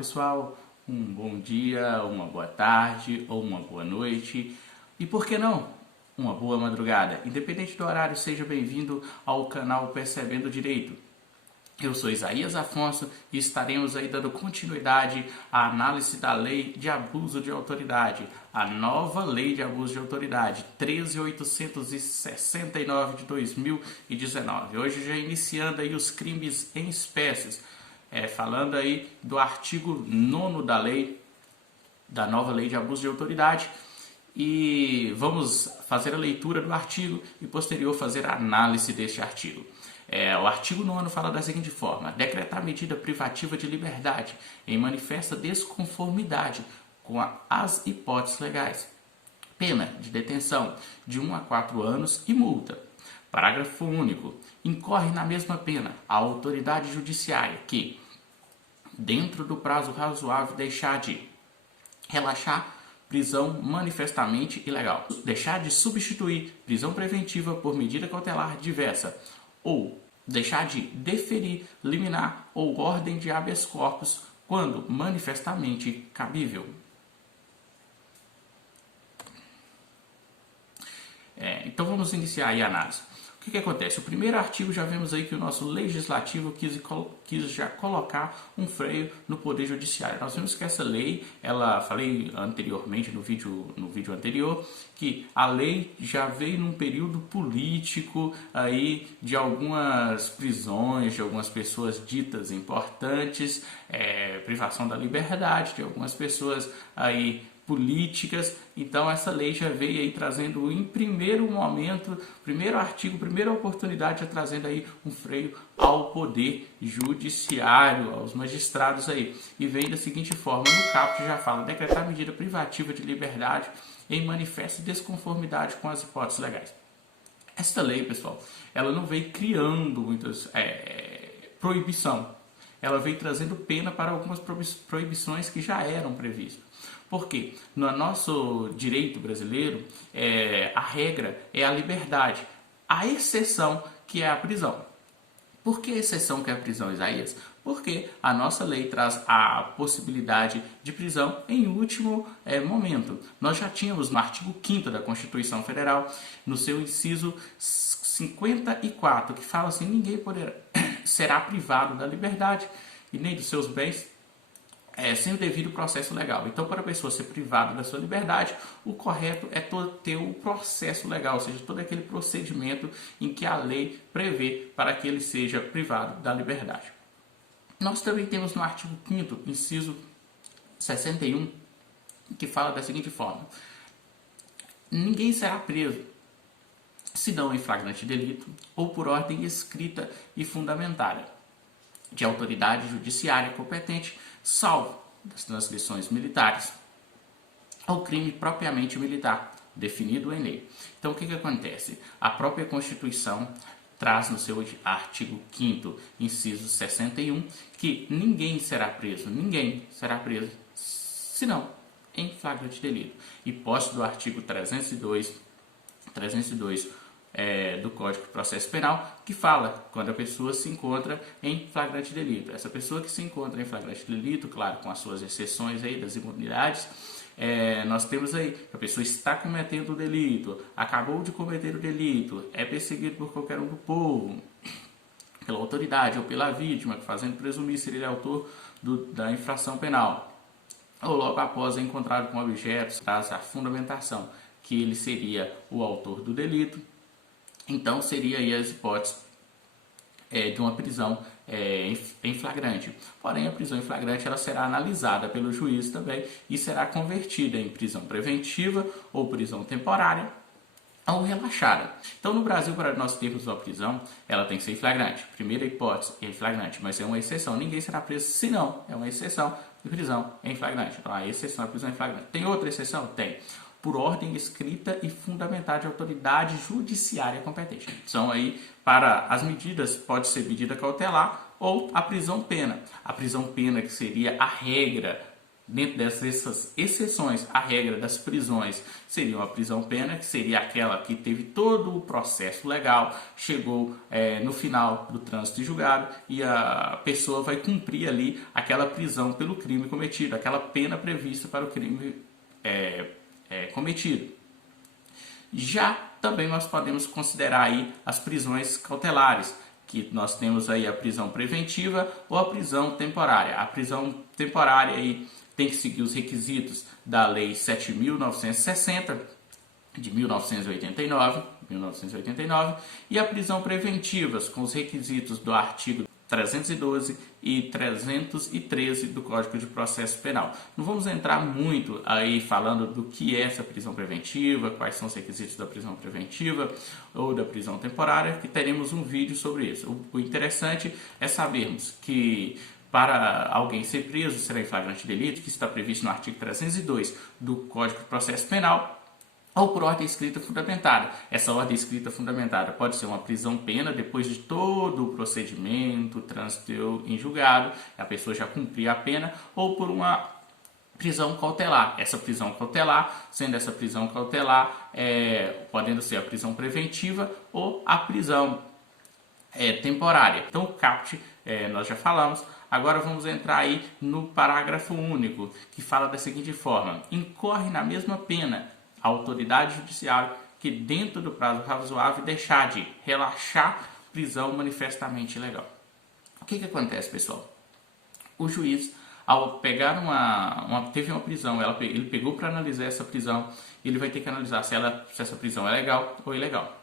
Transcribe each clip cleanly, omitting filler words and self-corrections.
pessoal, um bom dia, uma boa tarde ou uma boa noite e por que não, uma boa madrugada. Independente do horário, seja bem-vindo ao canal Percebendo Direito. Eu sou Isaías Afonso e estaremos aí dando continuidade à análise da Lei de Abuso de Autoridade, a nova Lei de Abuso de Autoridade, 13.869 de 2019. Hoje já iniciando aí os crimes em espécies, falando aí do artigo 9º da lei, da nova Lei de Abuso de Autoridade. E vamos fazer a leitura do artigo e posterior fazer a análise deste artigo. O artigo 9º fala da seguinte forma: decretar medida privativa de liberdade em manifesta desconformidade com as hipóteses legais. Pena de detenção de 1 a 4 anos e multa. Parágrafo único. Incorre na mesma pena a autoridade judiciária que, dentro do prazo razoável, deixar de relaxar prisão manifestamente ilegal, deixar de substituir prisão preventiva por medida cautelar diversa, ou deixar de deferir liminar ou ordem de habeas corpus quando manifestamente cabível. Então vamos iniciar aí a análise. O que acontece? O primeiro artigo já vemos aí que o nosso legislativo quis já colocar um freio no Poder Judiciário. Nós vimos que essa lei, falei anteriormente no vídeo anterior, que a lei já veio num período político aí de algumas prisões, de algumas pessoas ditas importantes, privação da liberdade de algumas pessoas aí políticas. Então essa lei já veio aí trazendo em primeiro momento, primeiro artigo, primeira oportunidade, já trazendo aí um freio ao poder judiciário, aos magistrados aí. E vem da seguinte forma: no caput já fala: decretar medida privativa de liberdade em manifesta desconformidade com as hipóteses legais. Esta lei, pessoal, ela não veio criando muitas proibição. Ela veio trazendo pena para algumas proibições que já eram previstas. Por quê? No nosso direito brasileiro, a regra é a liberdade, a exceção que é a prisão. Por que a exceção que é a prisão, Isaías? Porque a nossa lei traz a possibilidade de prisão em último momento. Nós já tínhamos no artigo 5º da Constituição Federal, no seu inciso 54, que fala assim: ninguém será privado da liberdade e nem dos seus bens sem o devido processo legal. Então, para a pessoa ser privada da sua liberdade, o correto é ter o processo legal, ou seja, todo aquele procedimento em que a lei prevê para que ele seja privado da liberdade. Nós também temos no artigo 5º, inciso 61, que fala da seguinte forma: ninguém será preso senão em flagrante delito ou por ordem escrita e fundamentada de autoridade judiciária competente, salvo das transgressões militares ou crime propriamente militar, definido em lei. Então, o que acontece? A própria Constituição traz no seu artigo 5º, inciso 61, que ninguém será preso, senão em flagrante delito. Hipótese do artigo 302 do Código de Processo Penal, que fala quando a pessoa se encontra em flagrante delito. Essa pessoa que se encontra em flagrante delito, claro, com as suas exceções aí das imunidades, nós temos aí que a pessoa está cometendo o delito, acabou de cometer o delito, é perseguido por qualquer um do povo, pela autoridade ou pela vítima, fazendo presumir ser ele autor da infração penal, ou logo após é encontrado com objetos, traz a fundamentação que ele seria o autor do delito. Então, seria aí as hipóteses de uma prisão em flagrante. Porém, a prisão em flagrante ela será analisada pelo juiz também e será convertida em prisão preventiva ou prisão temporária ou relaxada. Então, no Brasil, para nós termos uma prisão, ela tem que ser em flagrante. Primeira hipótese é em flagrante, mas é uma exceção. Ninguém será preso se não é uma exceção de prisão em flagrante. Então, a exceção é a prisão em flagrante. Tem outra exceção? Tem. Por ordem escrita e fundamentada de autoridade judiciária competente. São aí, para as medidas, pode ser medida cautelar ou a prisão pena. A prisão pena, que seria a regra Dentro dessas exceções, a regra das prisões seria a prisão-pena, que seria aquela que teve todo o processo legal, chegou no final do trânsito e julgado e a pessoa vai cumprir ali aquela prisão pelo crime cometido, aquela pena prevista para o crime cometido. Já também nós podemos considerar aí as prisões cautelares, que nós temos aí a prisão preventiva ou a prisão temporária. A prisão temporária aí tem que seguir os requisitos da Lei 7.960 de 1989, e a prisão preventiva com os requisitos do artigo 312 e 313 do Código de Processo Penal. Não vamos entrar muito aí falando do que é essa prisão preventiva, quais são os requisitos da prisão preventiva ou da prisão temporária, que teremos um vídeo sobre isso. O interessante é sabermos que para alguém ser preso, será em flagrante delito, que está previsto no artigo 302 do Código de Processo Penal, ou por ordem escrita fundamentada. Essa ordem escrita fundamentada pode ser uma prisão-pena depois de todo o procedimento, trânsito em julgado, a pessoa já cumprir a pena, ou por uma prisão cautelar. Essa prisão cautelar, sendo essa prisão cautelar, podendo ser a prisão preventiva ou a prisão temporária. Então o CAPT, nós já falamos. Agora vamos entrar aí no parágrafo único, que fala da seguinte forma: incorre na mesma pena a autoridade judiciária que, dentro do prazo razoável, deixar de relaxar prisão manifestamente ilegal. O que acontece, pessoal? O juiz, ao pegar teve uma prisão, ele pegou para analisar essa prisão, ele vai ter que analisar se essa prisão é legal ou ilegal.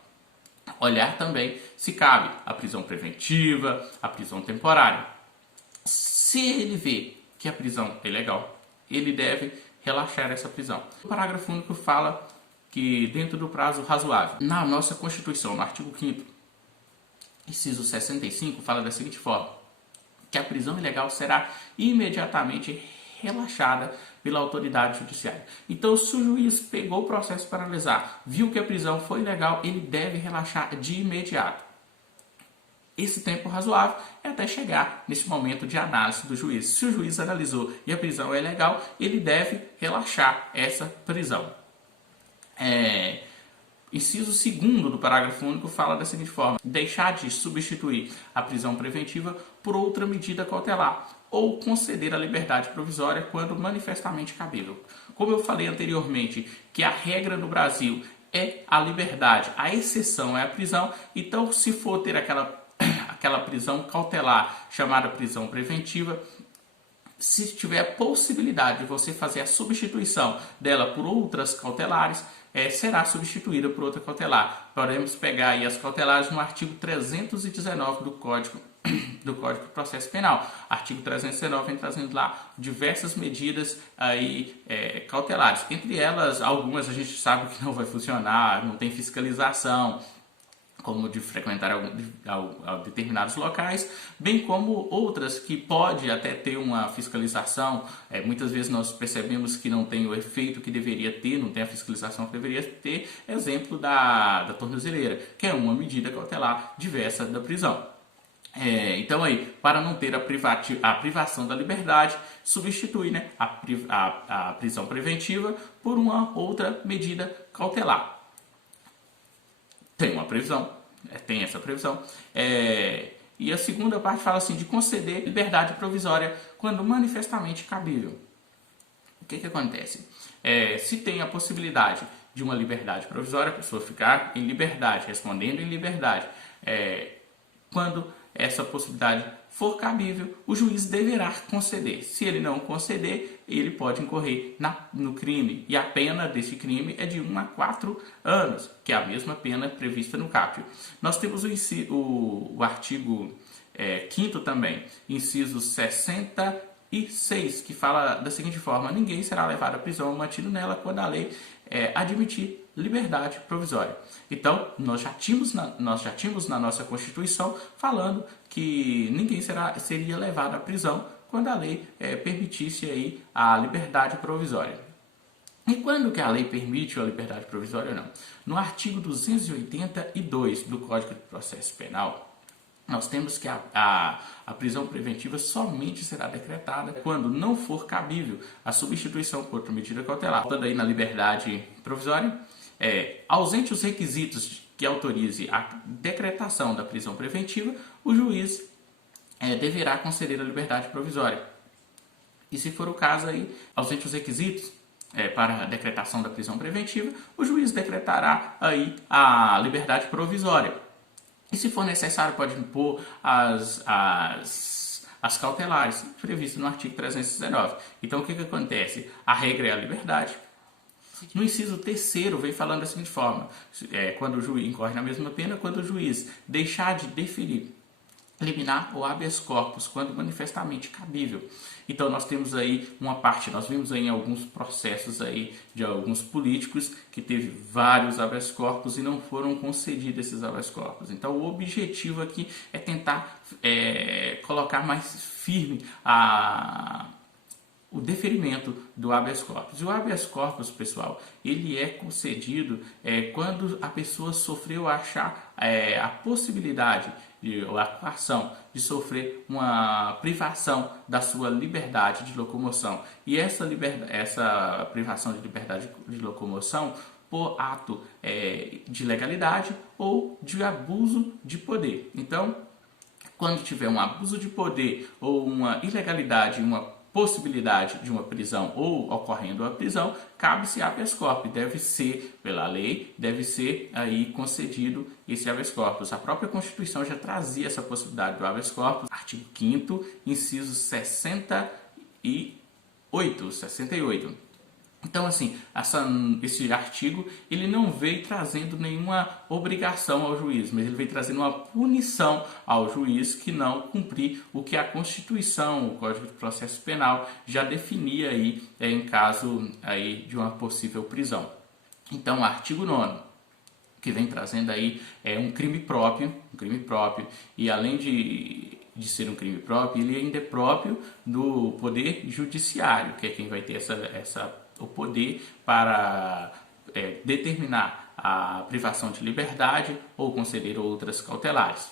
Olhar também se cabe a prisão preventiva, a prisão temporária. Se ele vê que a prisão é ilegal, ele deve relaxar essa prisão. O parágrafo único fala que, dentro do prazo razoável, na nossa Constituição, no artigo 5º, inciso 65, fala da seguinte forma: que a prisão ilegal será imediatamente relaxada pela autoridade judiciária. Então, se o juiz pegou o processo para analisar, viu que a prisão foi ilegal, ele deve relaxar de imediato. Esse tempo razoável é até chegar nesse momento de análise do juiz. Se o juiz analisou e a prisão é legal, ele deve relaxar essa prisão. Inciso 2º do parágrafo único fala da seguinte forma: deixar de substituir a prisão preventiva por outra medida cautelar ou conceder a liberdade provisória quando manifestamente cabível. Como eu falei anteriormente, que a regra no Brasil é a liberdade, a exceção é a prisão. Então, se for ter aquela prisão cautelar chamada prisão preventiva, se tiver possibilidade de você fazer a substituição dela por outras cautelares, será substituída por outra cautelar. Podemos pegar aí as cautelares no artigo 319 do Código de Processo Penal. Artigo 319 vem trazendo lá diversas medidas aí, cautelares. Entre elas, algumas a gente sabe que não vai funcionar, não tem fiscalização, como de frequentar determinados locais, bem como outras que pode até ter uma fiscalização. Muitas vezes nós percebemos que não tem o efeito que deveria ter, não tem a fiscalização que deveria ter. Exemplo da tornozeleira, que é uma medida cautelar diversa da prisão. Então aí, para não ter a privação da liberdade, substitui, né, a prisão preventiva por uma outra medida cautelar. Tem uma previsão, tem essa previsão. E a segunda parte fala assim, de conceder liberdade provisória quando manifestamente cabível. O que acontece? Se tem a possibilidade de uma liberdade provisória, a pessoa ficar em liberdade, respondendo em liberdade, quando essa possibilidade for cabível, o juiz deverá conceder. Se ele não conceder, ele pode incorrer no crime. E a pena desse crime é de 1 a 4 anos, que é a mesma pena prevista no CAPT. Nós temos o artigo 5º também, inciso 66, que fala da seguinte forma: ninguém será levado à prisão ou mantido nela quando a lei admitir liberdade provisória. Então, nós já tínhamos na nossa Constituição falando que ninguém seria levado à prisão quando a lei permitisse aí a liberdade provisória. E quando que a lei permite a liberdade provisória ou não? No artigo 282 do Código de Processo Penal, nós temos que a prisão preventiva somente será decretada quando não for cabível a substituição por outra medida cautelar. Voltando aí na liberdade provisória, ausente os requisitos que autorize a decretação da prisão preventiva, o juiz deverá conceder a liberdade provisória. E se for o caso aí, ausente os requisitos para a decretação da prisão preventiva, o juiz decretará aí a liberdade provisória. E se for necessário, pode impor as cautelares previstas no artigo 319. Então, o que acontece? A regra é a liberdade. No inciso 3º, vem falando da seguinte forma: quando o juiz incorre na mesma pena, quando o juiz deixar de deferir liminar ou habeas corpus, quando manifestamente cabível. Então nós temos aí uma parte, nós vimos aí em alguns processos aí de alguns políticos que teve vários habeas corpus e não foram concedidos esses habeas corpus. Então o objetivo aqui é tentar colocar mais firme o deferimento do habeas corpus. E o habeas corpus, pessoal, ele é concedido quando a pessoa sofreu a possibilidade ou a coação de sofrer uma privação da sua liberdade de locomoção. E essa privação de liberdade de locomoção por ato de legalidade ou de abuso de poder. Então, quando tiver um abuso de poder ou uma ilegalidade, uma possibilidade de uma prisão ou ocorrendo a prisão, cabe-se habeas corpus, deve ser, pela lei, deve ser aí concedido esse habeas corpus. A própria Constituição já trazia essa possibilidade do habeas corpus, artigo 5º, inciso 68. Então, assim, esse artigo ele não veio trazendo nenhuma obrigação ao juiz, mas ele veio trazendo uma punição ao juiz que não cumprir o que a Constituição, o Código de Processo Penal, já definia aí em caso aí de uma possível prisão. Então, o artigo 9º, que vem trazendo aí um crime próprio, e além de ser um crime próprio, ele ainda é próprio do Poder Judiciário, que é quem vai ter o poder para determinar a privação de liberdade ou conceder outras cautelares.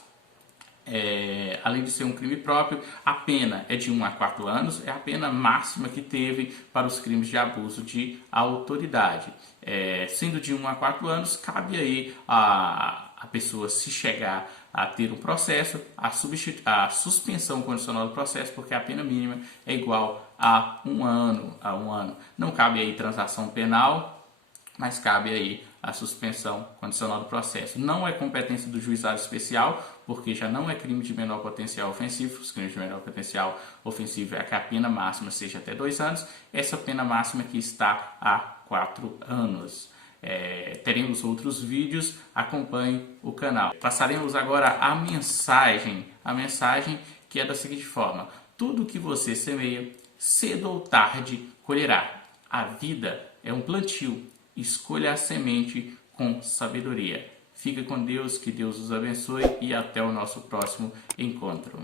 Além de ser um crime próprio, a pena é de 1 a 4 anos, é a pena máxima que teve para os crimes de abuso de autoridade. Sendo de 1 a 4 anos, cabe aí a pessoa, se chegar a ter um processo, a suspensão condicional do processo, porque a pena mínima é igual a 1 ano. Não cabe aí transação penal, mas cabe aí a suspensão condicional do processo. Não é competência do juizado especial, porque já não é crime de menor potencial ofensivo. Os crimes de menor potencial ofensivo é que a pena máxima seja até 2 anos. Essa pena máxima aqui está a 4 anos. Teremos outros vídeos, acompanhe o canal. Passaremos agora a mensagem que é da seguinte forma: tudo que você semeia, cedo ou tarde colherá. A vida é um plantio, escolha a semente com sabedoria. Fique com Deus, que Deus os abençoe e até o nosso próximo encontro.